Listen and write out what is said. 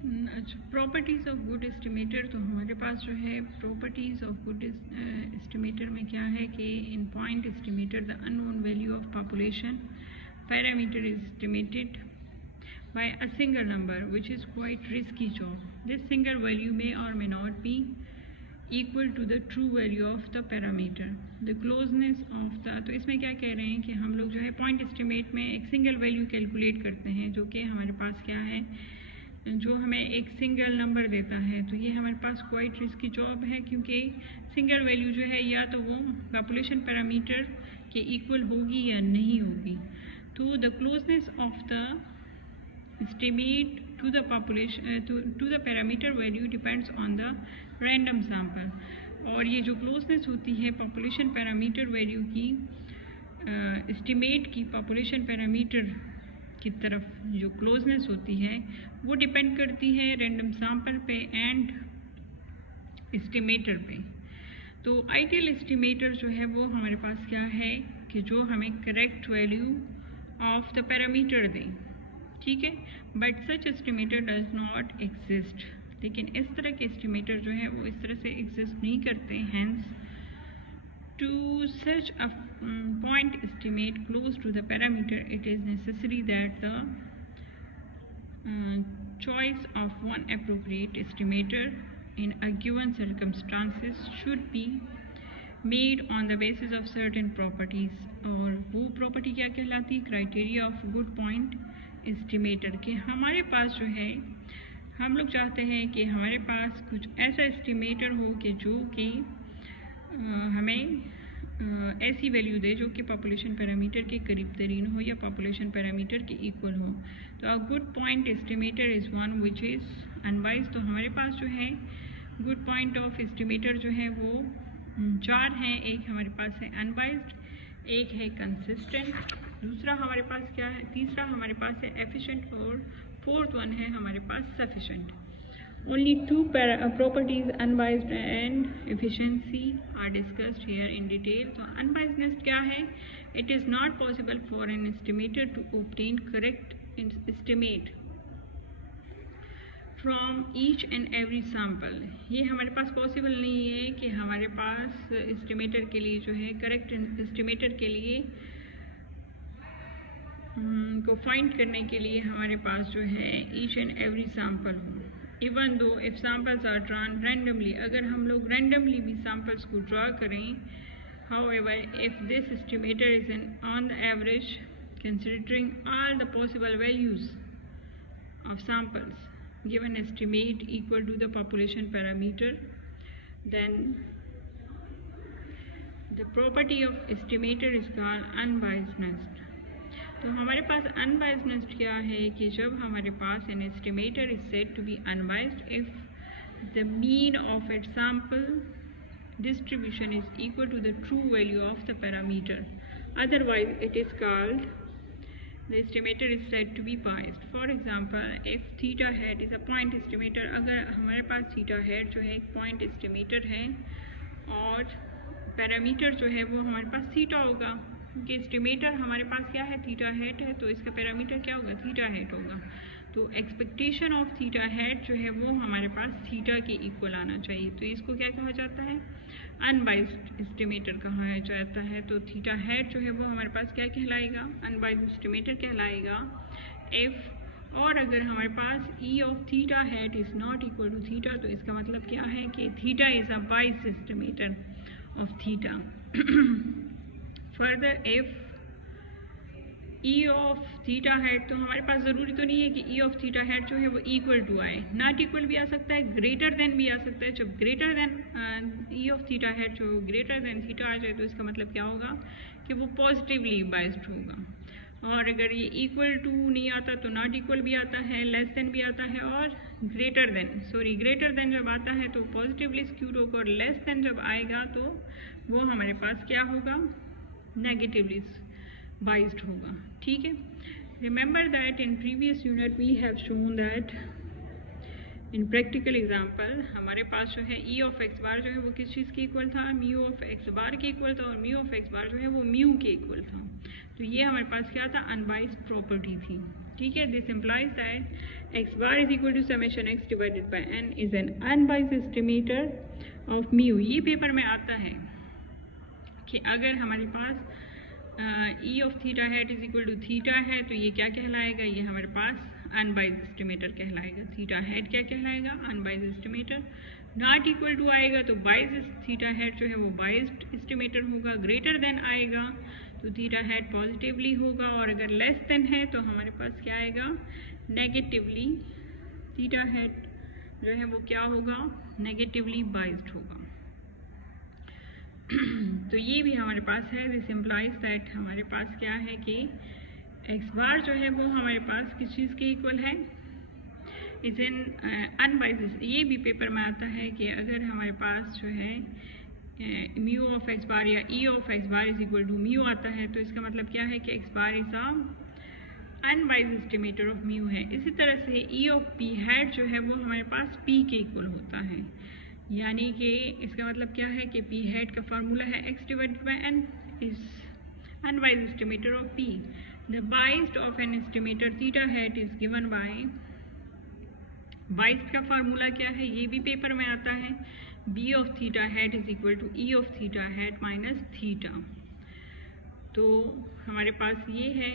अच्छा, properties of good estimator. तो हमारे पास जो है प्रॉपर्टीज़ ऑफ गुड एस्टिमेटर में क्या है कि in point estimator the unknown value of population parameter is estimated by a single number, which is quite risky job. This single value may or may not be equal to the true value of the parameter. The closeness of the, तो इसमें क्या कह रहे हैं कि हम लोग जो है पॉइंट एस्टिमेट में एक सिंगल वैल्यू कैलकुलेट करते हैं, जो कि हमारे पास क्या है, जो हमें एक सिंगल नंबर देता है। तो ये हमारे पास क्वाइट रिस्की जॉब है, क्योंकि सिंगल वैल्यू जो है या तो वो पॉपुलेशन पैरामीटर के इक्वल होगी या नहीं होगी। तो the closeness of the estimate to the population to the parameter value depends on the random sample। और ये जो क्लोजनेस होती है पॉपुलेशन पैरामीटर वैल्यू की एस्टिमेट की पॉपुलेशन पैरामीटर की तरफ जो क्लोजनेस होती है वो डिपेंड करती है रैंडम सैंपल पे एंड एस्टिमेटर पे। तो आइडियल एस्टिमेटर जो है वो हमारे पास क्या है कि जो हमें correct value of the parameter दें, ठीक है। But such estimator does not exist. लेकिन इस तरह के एस्टिमेटर जो है वो इस तरह से एग्जिस्ट नहीं करते। Hence to such a point estimate close to the parameter it is necessary that the choice of one appropriate estimator in a given circumstances should be made on the basis of certain properties। और वो property क्या कहलाती है? Criteria of good point estimator के हमारे पास जो है, हम लोग चाहते हैं कि हमारे पास कुछ ऐसा एस्टिमेटर हो कि जो कि हमें ऐसी वैल्यू दे जो कि पॉपुलेशन पैरामीटर के करीब तरीन हो या पॉपुलेशन पैरामीटर के इक्वल हो। तो a good point estimator is one which is unwise. तो हमारे पास जो है गुड पॉइंट ऑफ एस्टिमेटर जो है वो 4 हैं। एक हमारे पास है अनवाइज्ड, एक है कंसिस्टेंट, दूसरा हमारे पास क्या है, तीसरा हमारे पास है एफिशिएंट, और फोर्थ वन है हमारे पास sufficient. Only 2 properties unbiased and efficiency are discussed here in detail। तो unbiasedness क्या है? It is not possible for an estimator to obtain correct estimate from each and every sample. ये हमारे पास possible नहीं है कि हमारे पास एस्टिमेटर के लिए जो है करेक्ट एस्टिमेटर के लिए को फाइंड करने के लिए हमारे पास जो है ईच एंड एवरी सैम्पल हो। Even though if samples are drawn randomly, अगर हम लोग रैंडमली भी सैम्पल्स को ड्रॉ करें, however if this estimator is an on the average considering all the possible values of samples give an estimate equal to the population parameter, then the property of estimator is called unbiasedness। तो हमारे पास unbiasedness क्या है कि जब हमारे पास an estimator is said to be unbiased if the mean of its sample distribution is equal to the true value of the parameter, otherwise it is called the estimator is said to be biased। For example, if theta hat is a point estimator, अगर हमारे पास theta hat जो है एक point estimator है और parameter जो है वो हमारे पास थीटा होगा, क्योंकि एस्टिमेटर हमारे पास क्या है, थीटा हैट है, तो इसका पैरामीटर क्या होगा, थीटा हैट होगा। तो एक्सपेक्टेशन ऑफ थीटा हैट जो है वो हमारे पास थीटा के इक्वल आना चाहिए। तो इसको क्या कहा जाता है, अनबाइस्ड एस्टिमेटर कहा जाता है। तो थीटा हैट जो है वो हमारे पास क्या कहलाएगा, अनबाइस्ड एस्टिमेटर कहलाएगा। इफ और अगर हमारे पास E of theta hat is not equal to theta, तो इसका मतलब क्या है कि theta is a biased estimator of theta. Further if E of theta hat, तो हमारे पास ज़रूरी तो नहीं है कि ई ऑफ थीटा हैट जो है वो इक्वल टू आए, नॉट इक्वल भी आ सकता है, ग्रेटर देन भी आ सकता है। जब greater than E of theta hat जो ग्रेटर देन थीटा आ जाए तो इसका मतलब क्या होगा कि वो पॉजिटिवली बाइस्ड होगा। और अगर ये इक्वल टू नहीं आता तो नॉट इक्वल भी आता है, लेस देन भी आता है, और ग्रेटर देन जब आता है तो पॉजिटिवली स्क्यूड होगा, और लेस देन जब आएगा तो वो हमारे पास क्या होगा, नेगेटिवली बाइस्ड होगा। ठीक है। Remember that in previous unit we have shown that in practical example हमारे पास जो है ई ऑफ एक्स बार जो है वो किस चीज़ के इक्वल था, म्यू ऑफ एक्स बार के इक्वल था, और म्यू ऑफ एक्स बार जो है वो म्यू के इक्वल था। तो ये हमारे पास क्या था, अनबाइस्ड प्रॉपर्टी थी। ठीक है। This implies that X bar is equal to summation X divided by N is an unbiased estimator of mu. ये पेपर में आता है कि अगर हमारे पास E of theta hat is equal to theta है तो ये क्या कहलाएगा, ये हमारे पास अनबाइज्ड एस्टिमेटर कहलाएगा। थीटा हैट क्या कहलाएगा, unbiased estimator. Not equal to आएगा तो बाइज्ड थीटा हैट जो है वो बाइज्ड एस्टिमेटर होगा। ग्रेटर देन आएगा तो थीटा हैट पॉजिटिवली होगा, और अगर लेस देन है तो हमारे पास क्या आएगा, नेगेटिवली थीटा हैट जो है वो क्या होगा, नेगेटिवली बाइज्ड होगा। तो ये भी हमारे पास है। दिस इम्प्लाइज दैट हमारे पास क्या है कि एक्स बार जो है वो हमारे पास किस चीज़ के इक्वल है, इज एन अनबाइज्ड। ये भी पेपर में आता है कि अगर हमारे पास जो है म्यू ऑफ एक्स बार या E of X bar is equal to mu आता है तो इसका मतलब क्या है कि X bar is a unbiased estimator of mu है। इसी तरह से ई ऑफ पी हैट जो है वो हमारे पास पी के इक्वल होता है, यानी कि इसका मतलब क्या है कि पी हैट का फार्मूला है X divided by N is unbiased estimator of P. The biased of an estimator theta hat is given by, biased का फार्मूला क्या है ये भी पेपर में आता है, B of theta hat is equal to E of theta hat minus theta. तो हमारे पास ये है